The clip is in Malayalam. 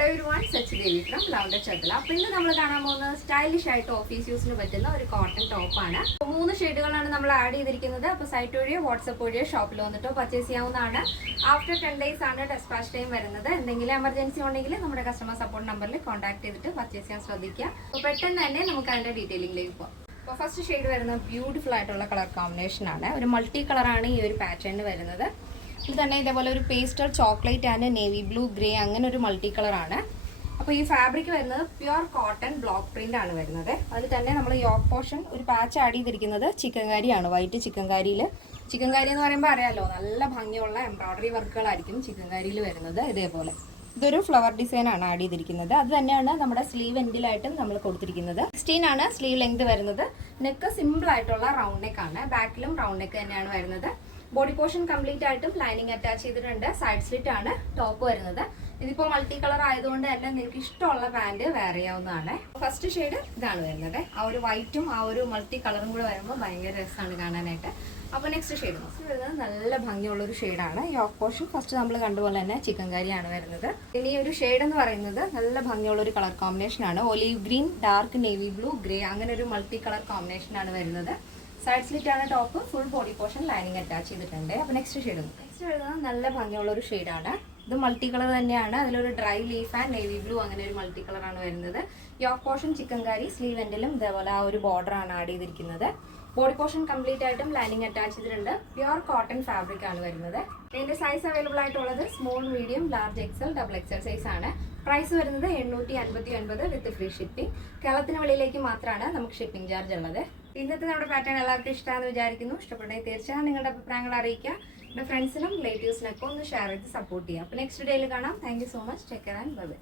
ഹലോ എവരിവൺ, സച്ച് ദേവി ഫ്രം ലൗണ്ടർ ചത്തല. അപ്പോൾ ഇന്ന് നമ്മൾ കാണാൻ പോകുന്നത് സ്റ്റൈലിഷ് ആയിട്ട് ഓഫീസ് യൂസിന് പറ്റുന്ന ഒരു കോട്ടൺ ടോപ്പാണ്. 3 ഷെയ്ഡുകളാണ് നമ്മൾ ആഡ് ചെയ്തിരിക്കുന്നത്. അപ്പോൾ സൈറ്റ് വഴിയോ വാട്സപ്പ് വഴിയോ ഷോപ്പിൽ വന്നിട്ടോ പർച്ചേസ് ചെയ്യാവുന്നതാണ്. ആഫ്റ്റർ 10 days ആണ് ഡെസ്പാച്ച് ടൈം വരുന്നത്. എന്തെങ്കിലും എമർജൻസി ഉണ്ടെങ്കിൽ നമ്മുടെ കസ്റ്റമർ സപ്പോർട്ട് നമ്പറിൽ കോൺടാക്ട് ചെയ്തിട്ട് പർച്ചേസ് ചെയ്യാൻ ശ്രദ്ധിക്കുക. അപ്പോൾ പെട്ടെന്ന് തന്നെ നമുക്ക് അതിൻ്റെ ഡീറ്റെയിലിംഗിലേക്ക് പോകാം. അപ്പോൾ ഫസ്റ്റ് ഷെയ്ഡ് വരുന്നത് ബ്യൂട്ടിഫുൾ ആയിട്ടുള്ള കളർ കോമ്പിനേഷൻ ആണ്. ഒരു മൾട്ടി കളറാണ് ഈ ഒരു പാറ്റേണിൽ വരുന്നത്. ഇത് തന്നെ ഇതേപോലെ ഒരു pastel chocolate and navy blue grey അങ്ങനെ ഒരു മൾട്ടി കളറാണ്. അപ്പോൾ ഈ ഫാബ്രിക് വരുന്നത് പ്യുർ കോട്ടൺ ബ്ലോക്ക് പ്രിന്റ് ആണ് വരുന്നത്. അതിൽ തന്നെ നമ്മൾ യോക്ക് പോർഷൻ ഒരു പാച്ച് ആഡ് ചെയ്തിരിക്കുന്നത് ചിക്കൻകാരിയാണ്. വൈറ്റ് ചിക്കൻകാരിയിൽ ചിക്കൻകാരി എന്ന് പറയുമ്പോൾ അറിയാലോ, നല്ല ഭംഗിയുള്ള എംബ്രോയ്ഡറി വർക്കുകളായിരിക്കും ചിക്കൻകാരിയിൽ വരുന്നത്. ഇതേപോലെ ഇതൊരു ഫ്ലവർ ഡിസൈൻ ആണ് ആഡ് ചെയ്തിരിക്കുന്നത്. അത് തന്നെയാണ് നമ്മുടെ സ്ലീവ് എൻഡിലായിട്ടും നമ്മൾ കൊടുത്തിരിക്കുന്നത്. 16 ആണ് സ്ലീവ് ലെങ്ത് വരുന്നത്. നെക്ക് സിമ്പിൾ ആയിട്ടുള്ള റൗണ്ട് നെക്ക് ആണ്. ബാക്കിലും റൗണ്ട് നെക്ക് തന്നെയാണ് വരുന്നത്. ബോഡി പോർഷൻ കംപ്ലീറ്റ് ആയിട്ടും ലൈനിങ് അറ്റാച്ച് ചെയ്തിട്ടുണ്ട്. സൈഡ് സ്ലിറ്റ് ആണ് ടോപ്പ് വരുന്നത്. ഇതിപ്പോൾ മൾട്ടി കളർ ആയതുകൊണ്ട് തന്നെ നിങ്ങൾക്ക് ഇഷ്ടമുള്ള പാൻറ് വെയർ ചെയ്യാവുന്നതാണ്. ഫസ്റ്റ് ഷെയ്ഡ് ഇതാണ് വരുന്നത്. ആ ഒരു വൈറ്റും ആ ഒരു മൾട്ടി കളറും കൂടെ വരുമ്പോൾ ഭയങ്കര രസമാണ് കാണാനായിട്ട്. അപ്പോൾ നെക്സ്റ്റ് ഷെയ്ഡ് വരുന്നത് നല്ല ഭംഗിയുള്ളൊരു ഷെയ്ഡാണ്. യോക്ക് പോർഷൻ ഫസ്റ്റ് നമ്മൾ കണ്ടുപോലെ തന്നെ ചിക്കൻകാരിയാണ് വരുന്നത്. ഇനി ഒരു ഷെയ്ഡ് എന്ന് പറയുന്നത് നല്ല ഭംഗിയുള്ളൊരു കളർ കോമ്പിനേഷൻ ആണ്. Olive green, dark navy blue, grey അങ്ങനെ ഒരു മൾട്ടി കളർ കോമ്പിനേഷൻ ആണ് വരുന്നത്. സൈഡ് സ്ലിറ്റ് ആണ് top. Full body portion lining attach ചെയ്തിട്ടുണ്ട്. അപ്പോൾ നെക്സ്റ്റ് വരുന്നത് നല്ല ഭംഗിയുള്ള ഒരു ഷെയ്ഡാണ്. ഇത് മൾട്ടി കളർ തന്നെയാണ്. അതിലൊരു dry leaf and navy blue അങ്ങനെ ഒരു മൾട്ടി കളറാണ് വരുന്നത്. യോക്ക് പോർഷൻ ചിക്കൻകാരി, സ്ലീവ് എൻഡിലും ഇതേപോലെ ആ ഒരു ബോർഡർ ആണ് ആഡ് ചെയ്തിരിക്കുന്നത്. ബോഡി പോർഷൻ കംപ്ലീറ്റ് ആയിട്ടും ലൈനിങ് അറ്റാച്ച് ചെയ്തിട്ടുണ്ട്. പ്യുർ കോട്ടൺ ഫാബ്രിക് ആണ് വരുന്നത്. ഇതിന്റെ സൈസ് അവൈലബിൾ ആയിട്ടുള്ളത് small, medium, large XL, double XL size ആണ്. പ്രൈസ് വരുന്നത് 859 വിത്ത് ഫ്രീ ഷിപ്പിംഗ്. കേരളത്തിന് വെളിയിലേക്ക് മാത്രമാണ് നമുക്ക് ഷിപ്പിംഗ് ചാർജ് ഉള്ളത്. ഇന്നത്തെ നമ്മുടെ പാറ്റേൺ എല്ലാവർക്കും ഇഷ്ടമാണെന്ന് വിചാരിക്കുന്നു. ഇഷ്ടപ്പെട്ടെങ്കിൽ തീർച്ചയായും നിങ്ങളുടെ അഭിപ്രായങ്ങൾ അറിയിക്കുക. എൻ്റെ ഫ്രണ്ട്സിനും റിലേറ്റീവ്സിനൊക്കെ ഒന്ന് ഷെയർ ചെയ്ത് സപ്പോർട്ട് ചെയ്യുക. അപ്പോൾ നെക്സ്റ്റ് ഡേയിൽ കാണാം. Thank you so much. Take care and bye bye.